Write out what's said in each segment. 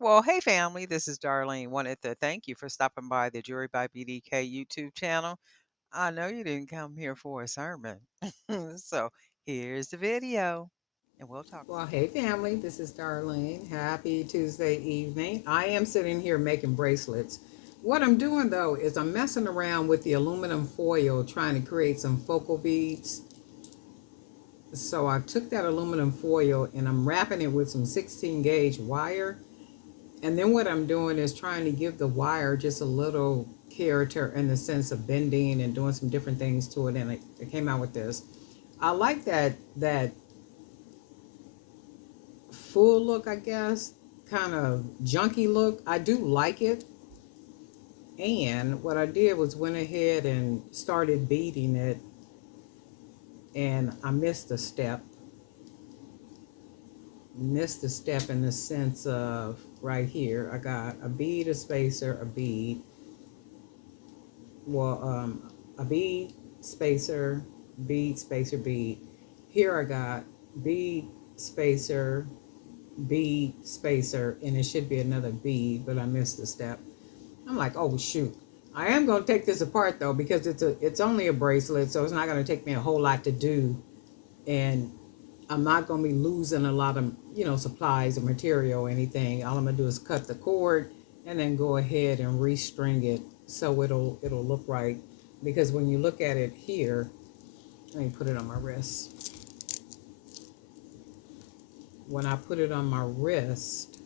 Well, hey family, this is Darlene. Wanted to thank you for stopping by the Jury by BDK YouTube channel. I know you didn't come here for a sermon. So here's the video, and we'll talk Well, some hey more. family, this is Darlene. Happy Tuesday evening. I am sitting here making bracelets. What I'm doing though is I'm messing around with the aluminum foil trying to create some focal beads. So I took that aluminum foil and I'm wrapping it with some 16 gauge wire. And then what I'm doing is trying to give the wire just a little character in the sense of bending and doing some different things to it. And it came out with this. I like that full look, I guess, kind of junky look. I do like it. And what I did was went ahead and started beading it, and I missed a step. Missed a step in the sense of right here. I got a bead, a spacer, a bead. Well, a bead, spacer, bead, spacer, bead. Here I got bead, spacer, bead, spacer, and it should be another bead, but I missed a step. I'm like, oh shoot. I am gonna take this apart though because it's only a bracelet, so it's not gonna take me a whole lot to do, and I'm not gonna be losing a lot of supplies or material or anything. All I'm gonna do is cut the cord and then go ahead and restring it so it'll look right. Because when you look at it here, let me put it on my wrist. When I put it on my wrist,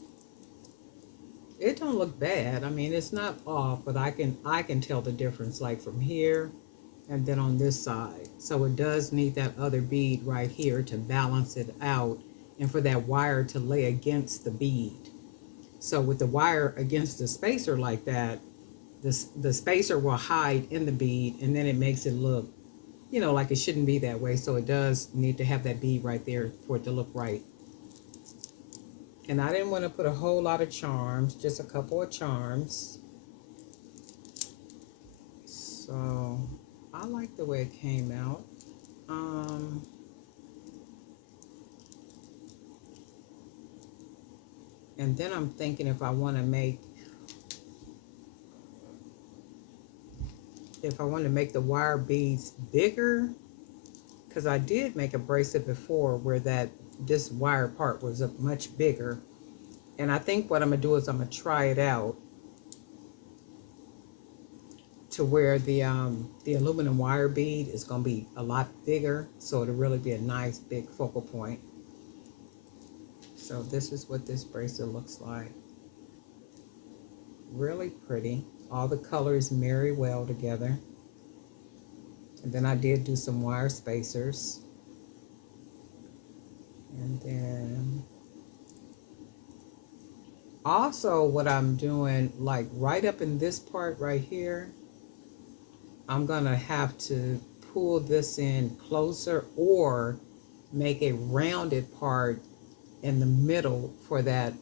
it don't look bad. I mean, it's not off, but I can tell the difference, like from here and then on this side. So it does need that other bead right here to balance it out and for that wire to lay against the bead. So with the wire against the spacer like that, the spacer will hide in the bead, and then it makes it look, like it shouldn't be that way. So it does need to have that bead right there for it to look right. And I didn't want to put a whole lot of charms, just a couple of charms. So I like the way it came out. Um, and then I'm thinking if I want to make the wire beads bigger, because I did make a bracelet before where this wire part was much bigger. And I think what I'm gonna do is I'm gonna try it out to where the aluminum wire bead is gonna be a lot bigger, so it'll really be a nice big focal point. So this is what this bracelet looks like. Really pretty. All the colors marry well together. And then I did do some wire spacers. And then also what I'm doing, like right up in this part right here, I'm gonna have to pull this in closer or make a rounded part in the middle for that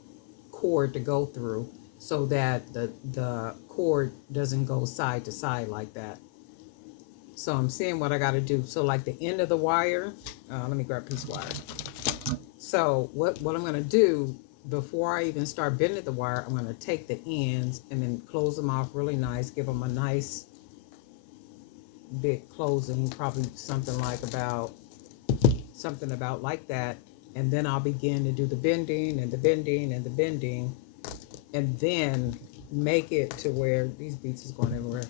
cord to go through so that the cord doesn't go side to side like that. So I'm seeing what I got to do. So like the end of the wire, let me grab a piece of wire. So what I'm going to do before I even start bending the wire, I'm going to take the ends and then close them off really nice, give them a nice big closing, probably something about like that. And then I'll begin to do the bending and the bending and the bending, and then make it to where these beads is going everywhere.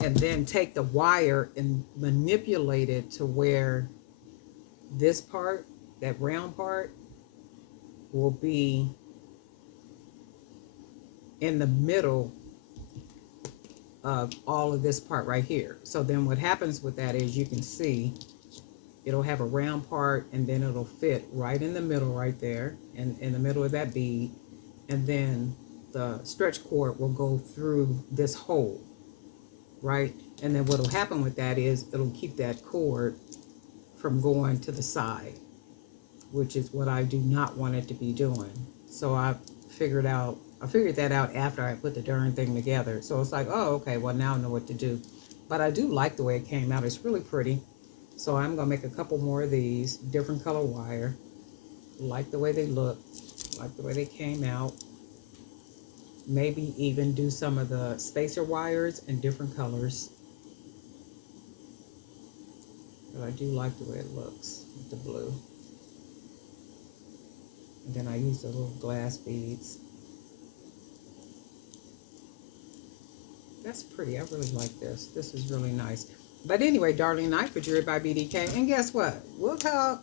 And then take the wire and manipulate it to where this part, that round part, will be in the middle of all of this part right here. So then what happens with that is you can see it'll have a round part and then it'll fit right in the middle right there and in the middle of that bead. And then the stretch cord will go through this hole, right? And then what'll happen with that is it'll keep that cord from going to the side, which is what I do not want it to be doing. So I figured that out after I put the darn thing together. So it's like, oh, okay, well now I know what to do. But I do like the way it came out. It's really pretty. So I'm gonna make a couple more of these, different color wire. Like the way they look, like the way they came out. Maybe even do some of the spacer wires in different colors. But I do like the way it looks with the blue. And then I use the little glass beads. That's pretty. I really like this. This is really nice. But anyway, darling, night for Jewelry by BDK. And guess what? We'll talk.